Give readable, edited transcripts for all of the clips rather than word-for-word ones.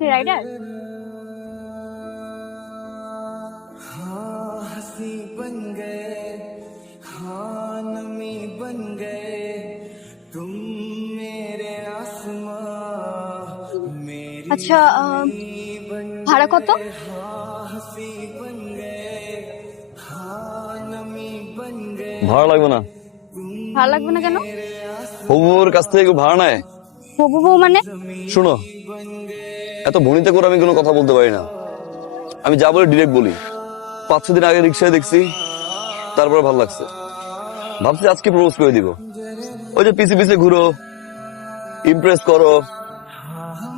Rider? हंसी बन गए हाँ नमी बन गए तुम मेरे आसमां मेरी আচ্ছা, ভাড়া কত? हाँ हंसी बन गए हाँ नमी बन गए ভাড়া লাগবে না। ভাড়া লাগবে না কেন? হবুর কাছ থেকে কেউ ভাড়া নেয়? হবু বউ মানে? শোনো, এত ভনিতে করে আমি কোনো কথা বলতে পারি না। আমি যা বলি ডিরেক্ট বলি। 5-6 দিন আগে রিক্সায় দেখছি, তারপরে ভালো লাগছে, ভাবছি আজকে প্রপোজ করে দিব। ওই যে পিছে পিছে ঘুরো, ইমপ্রেস করো,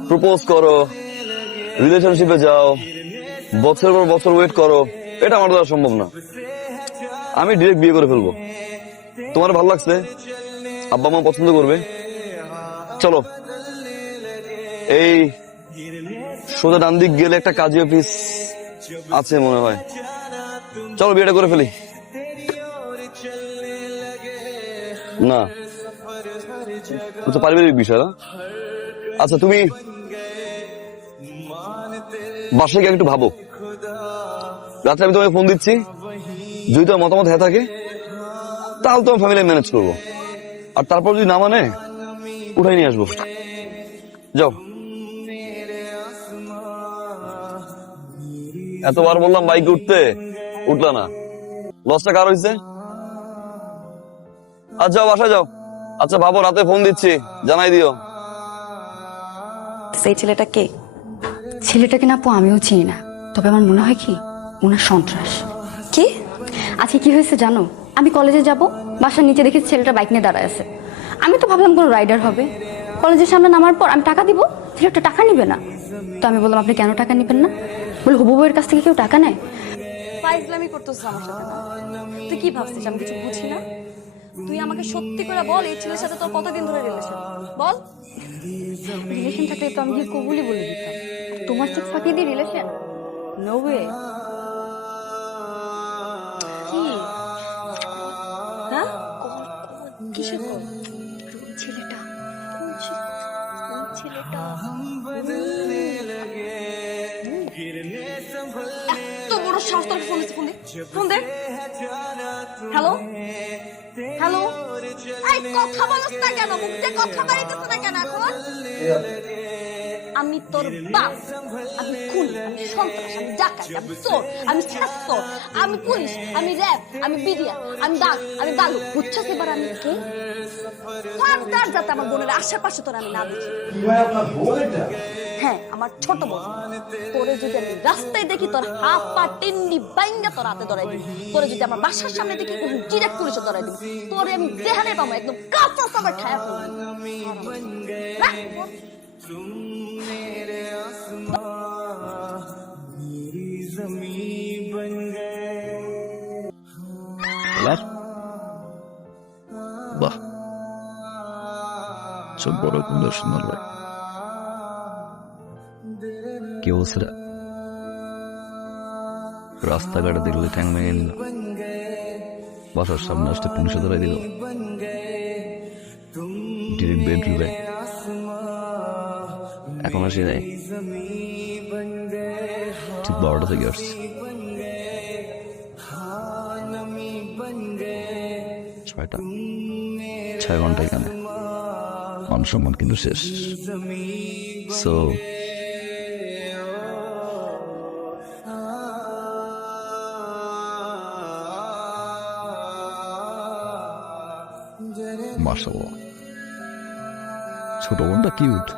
প্রপোজ করো, রিলেশনশিপে যাও, বছর পর বছর ওয়েট করো, এটা আমার দ্বারা সম্ভব না। আমি ডিরেক্ট বিয়ে করে ফেলবো। তোমার ভালো লাগছে, আব্বা মা পছন্দ করবে, চলো। এই সোজা ডান দিক গেলে একটা কাজী অফিস আছে মনে হয়, চলো বিয়েটা করে ফেলি। না, তো পারিবারিক বিষয় না। আচ্ছা, তুমি বাসায় গিয়ে একটু ভাবো, রাত্রে আমি তোমাকে ফোন দিচ্ছি, যদি তোমার মতামত হ্যাঁ থাকে তাহলে তোমার ফ্যামিলি ম্যানেজ করবো, আর তারপর যদি না মানে উঠাই নিয়ে আসবো। যাও। এতবার বললাম বাইকে উঠতে, উঠলা না, লসটা কার হয়েছে? আচ্ছা যাও, বাসায় যাও। আচ্ছা ভাবো, রাতে ফোন দিচ্ছি, জানাই দিও। সেই ছেলেটা কে? ছেলেটাকে না আপু আমিও চিনি না, তবে আমার মনে হয় কি ওনার সন্ত্রাস। কি? আজকে কি হয়েছে জানো? আমি কলেজে যাব, বাসার নিচে দেখি ছেলেটা বাইক নিয়ে দাঁড়ায় আছে। আমি তো ভাবলাম কোনো রাইডার হবে। কলেজের সামনে নামার পর আমি টাকা দিব, ছেলেটা টাকা নিবে না। তো আমি বললাম আপনি কেন টাকা নিবেন না? বলে হবু বউয়ের কাছ থেকে কেউ টাকা নেয়? ফাইজলামি করতেছিস আমার সাথে না? তুই কি ভাবছিস আমি কিছু বুঝি না? তুই আমাকে সত্যি করে বল, এই ছেলের সাথে তোর কতদিন ধরে রিলেশন? বল। রিলেশন থাকলে তো আমি গিয়ে কবুলই বলে দিতাম। তোমার চোখ ফাঁকিয়ে দিয়ে রিলেশন? No way. কি? হ্যাঁ? কিসের কল? ছেলেটা এত বড় সাহস তোর! ফোন দিচ্ছে, ফোন দে, ফোন দে। হ্যালো হ্যালো, এই কথা বলছ না কেন? মুখ দিয়ে কথা বাড়িতেছ না কেন এখন? আমি তোর বাপ, আমি খুনি, আমি সন্ত্রাস, আমি ডাকাত, আমি চোর, আমি ছাত্র, আমি পুলিশ, আমি র্যাব, আমি বিডিয়া, আমি দাগ, আমি বালু। বুঝছস এবার আমি কে? ফার্দার যাতে আমার বোনের আশেপাশে তোর আমি না দেখি। হ্যাঁ, আমার ছোট বোন। তোরে যদি আমি রাস্তায় দেখি, তোর হাত পা টিন্ডি বাইঙ্গা তোর হাতে ধরাই দিবি। তোরে যদি আমার বাসার সামনে দেখি, ডিরেক্ট পুলিশে ধরাই দিবি। তোরে আমি যেখানে পাবো একদম কাঁচা সাবার খায়া ফেলবো। तुम मेरे आसमां मेरी ज़मीं बन गए। বাহ, চোখ বড় সুন্দর সুন্দর ভাই। কি অবস্থা? রাস্তাঘাটে দেখলে ট্যাং ভেঙে নিল, বাসার সামনে আসতে পুলিশে ধরাই দিল, ডিরেক্ট বেডরুমে। এখন আসি নাই, ঠিক 12টা থেকে আসছি। 6টা, 6 ঘন্টা এখানে, মান সম্মান কিন্তু শেষ। সো মাশাআল্লাহ, ছোট বোনটা কিউট,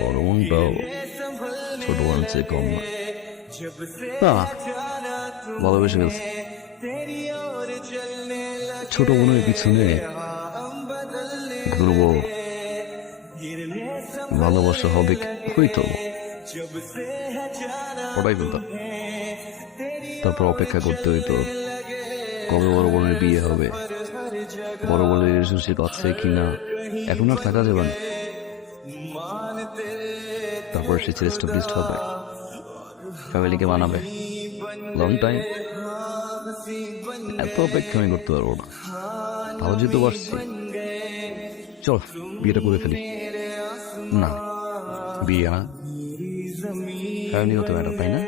বড় বোনটাও ছোট বোনের চেয়ে কম না। ভালোবেসে ফেলছে। ছোট বোনের পিছনে ঘুরবো, ভালোবাসা হবে, হইতো ওটাই বলতাম। তারপর অপেক্ষা করতে হইতো কবে বড় বোনের বিয়ে হবে, বড় বোনের রিলেশনশিপ আছে কিনা। এখন আর থাকা যাবে না। তারপর সে এস্টাবলিশড হবে, ফ্যামিলিকে মানাবে, লং টাইম। এত অপেক্ষা আমি করতে পারবো না। ভালো যেহেতু বাসছি, চল বিয়েটা করে ফেলি। না, বিয়ে না, ফ্যামিলি হতে ম্যাটার, তাই না?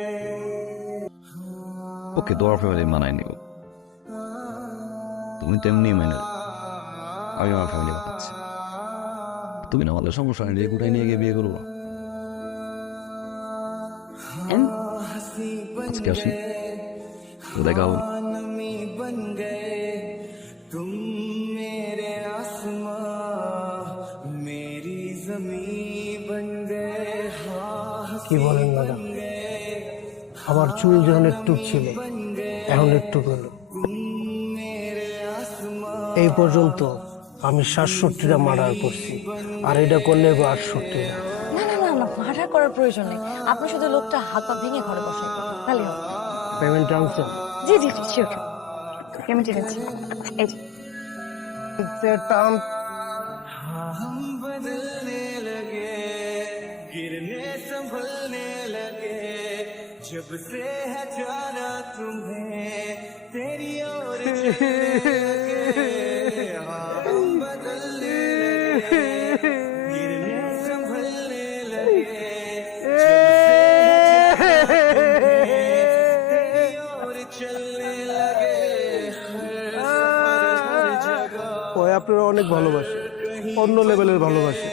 ওকে, তোমার ফ্যামিলি মানায় নিব, তুমি তেমনি মেনে নাও। আমি আমার ফ্যামিলি বানাচ্ছি, তুমি না বললে সমস্যা নেই, কোথায় নিয়ে গিয়ে বিয়ে করবো। আজকে আসি, দেখা হবে। नमी बन गए तुम मेरे आसमां मेरी जमी बन गए हाँ কি বলেন ম্যাডাম, আমার চুল যখন একটু ছিল এখন একটু হলো। এই পর্যন্ত আমি 67টা মার্ডার করছি, আর এটা করলে 68টা। না না না না, মার্ডার করার প্রয়োজন নেই। আপনি শুধু লোকটা হাত পা ভেঙে ঘরে বসাই তাহলে হবে। পেমেন্ট আনছেন? জি জি জি, শিওর। পেমেন্ট ঠিক আছে, এই যে। हम बदलने लगे गिरने संभलने लगे जब से है जाना तुम्हें तेरी ओर चलने लगे हाँ, हम बदलने लगे गिरने संभलने लगे जब से है जाना तुम्हें तेरी ओर चलने लगे हर सफर हर जगह ওই আপনারা অনেক ভালোবাসে, অন্য লেভেলের ভালোবাসে।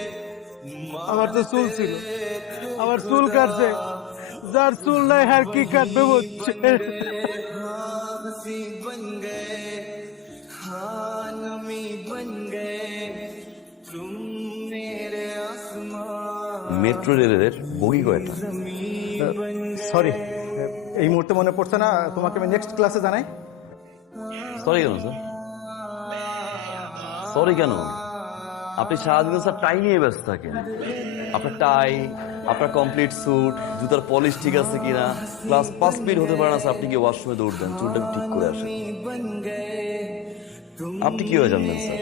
আমার তো চুল ছিল, আমার চুল কাটছে, যার চুল নাই আর কি কাটবে বলছে। हंसी बन गए हाँ नमी बन गए तुम मेरे आसमां মেট্রো রেলের বগি কয়টা? সরি, এই মুহূর্তে মনে পড়ছে না, তোমাকে আমি নেক্সট ক্লাসে জানাই। সরি কেন স্যার? সরি কেন? আপনি সারাদিন স্যার টাই নিয়ে ব্যস্ত থাকেন। আপনার টাই, আপনার কমপ্লিট স্যুট, জুতার পলিশ ঠিক আছে কিনা, ক্লাস 5 মিনিট হতে পারে না স্যার, আপনি কি ওয়াশরুমে দৌড় দেন, চুলটা ঠিক করে আসেন। আপনি কি হয়ে জানবেন স্যার?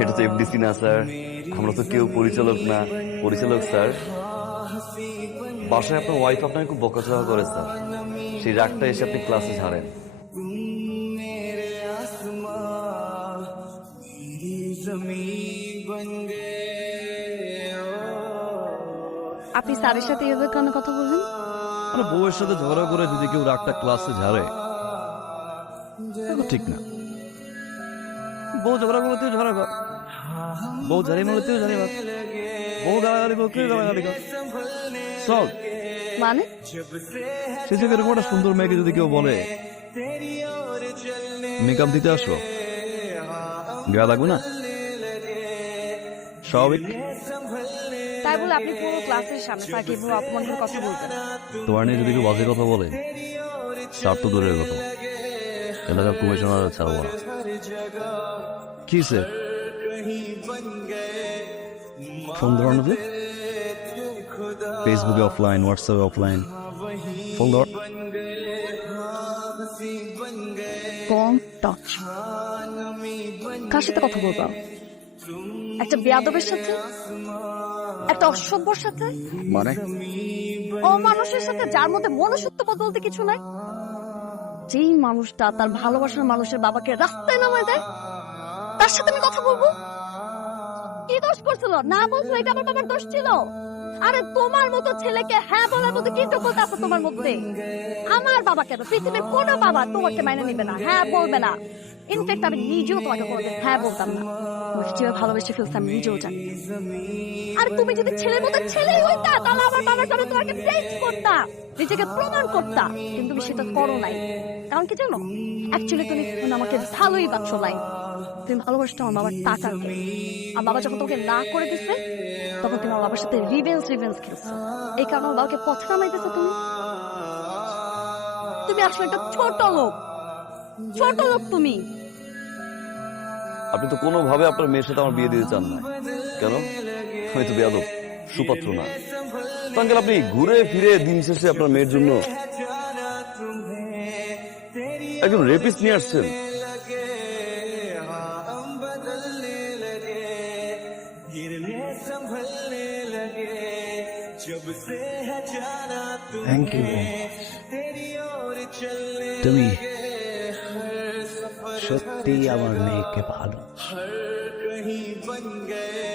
এটা তো এফডিসি না স্যার, আমরা তো কেউ পরিচালক না। পরিচালক স্যার, বাসায় আপনার ওয়াইফ আপনাকে খুব বকাঝকা করে স্যার, সেই রাগটা এসে আপনি ক্লাসে ঝাড়েন। मेरे आसमां मेरी जमी बन गए আপনি স্যারের সাথে এভাবে কেন কথা বলবেন? মানে বউয়ের সাথে ঝগড়া করে যদি কেউ রাগটা ক্লাসে ঝাড়ে, এটা তো ঠিক না। বউ ঝগড়া করতেও ঝগড়া কর, বউ ঝাড়ি মারতেও ঝাড়ি মার, বউ গালাগালি করতেও গালাগালি কর, চল। মানে শেষে এরকম একটা সুন্দর মেয়েকে যদি কেউ বলে মেকআপ দিতে আসো, গায়ে লাগবে না? স্বাভাবিক। তাই বলে আপনি পুরো ক্লাসের সামনে স্যারকে এভাবে অপমান করে কথা বলবেন? তোমার নিয়ে যদি কেউ বাজে কথা বলে, তার তো দূরের কথা, এলাকার কমিশনার ছাড়বো না। কি সে ফোন ধরানো যে ফেসবুকে অফলাইন, হোয়াটসঅ্যাপে অফলাইন, ফোন ধর। কম টাচ। কার সাথে কথা বলবা? একটা বেয়াদবের সাথে, একটা অসভ্যর সাথে, মানে অমানুষের সাথে, যার মধ্যে মনুষ্যত্ববোধ বলতে কিছু নাই। যেই মানুষটা তার ভালোবাসার মানুষের বাবাকে রাস্তায় নামায় দেয়, তার সাথে আমি কথা বলবো? কি দোষ করছিল? না বলছো এটা আমার বাবার দোষ ছিল? আরে তোমার মতো ছেলেকে হ্যাঁ বলার মতো কি যোগ্যতা আছে তোমার মধ্যে? আমার বাবা কেন, পৃথিবীর কোনো বাবা তোমাকে মাইনে নিবে না, হ্যাঁ বলবে না। ইনফ্যাক্ট আমি নিজেও তোমাকে কোনোদিন হ্যাঁ বলতাম না। তোমাকে যেভাবে ভালোবেসে ফেলছে আমি নিজেও জানি। আর তুমি যদি ছেলের মতো ছেলেই হইতা, তাহলে আমার বাবার সামনে তোমাকে প্রেজ করতা, নিজেকে প্রমাণ করতা। কিন্তু তুমি সেটা করো নাই। কারণ কি জানো? অ্যাকচুয়ালি তুমি আমাকে ভালোই বাঁচো নাই। তুমি ভালোবাসতো আমার বাবার টাকাকে। আর বাবা যখন তোমাকে না করে দিচ্ছে, তখন তুমি আমার বাবার সাথে রিভেঞ্জ খেলছো। এই কারণে আমার বাবাকে পথে নামাইতেছো তুমি। তুমি আসলে একটা ছোট লোক, ছোট লোক তুমি। আপনি তো কোনোভাবে আপনার মেয়ের সাথে আমার বিয়ে দিতে চান না কেন? আমি তো বেয়াদব, সুপাত্র না। আঙ্কেল, আপনি ঘুরে ফিরে দিন শেষে আপনার মেয়ের জন্য একজন রেপিস্ট নিয়ে আসছেন। हम बदलने लगे गिरने संभलने लगे जब से है जाना থ্যাংক ইউ। तेरी ओर चलने তুমি সত্যি আমার মেয়েকে ভালো। हर कहीं बन गए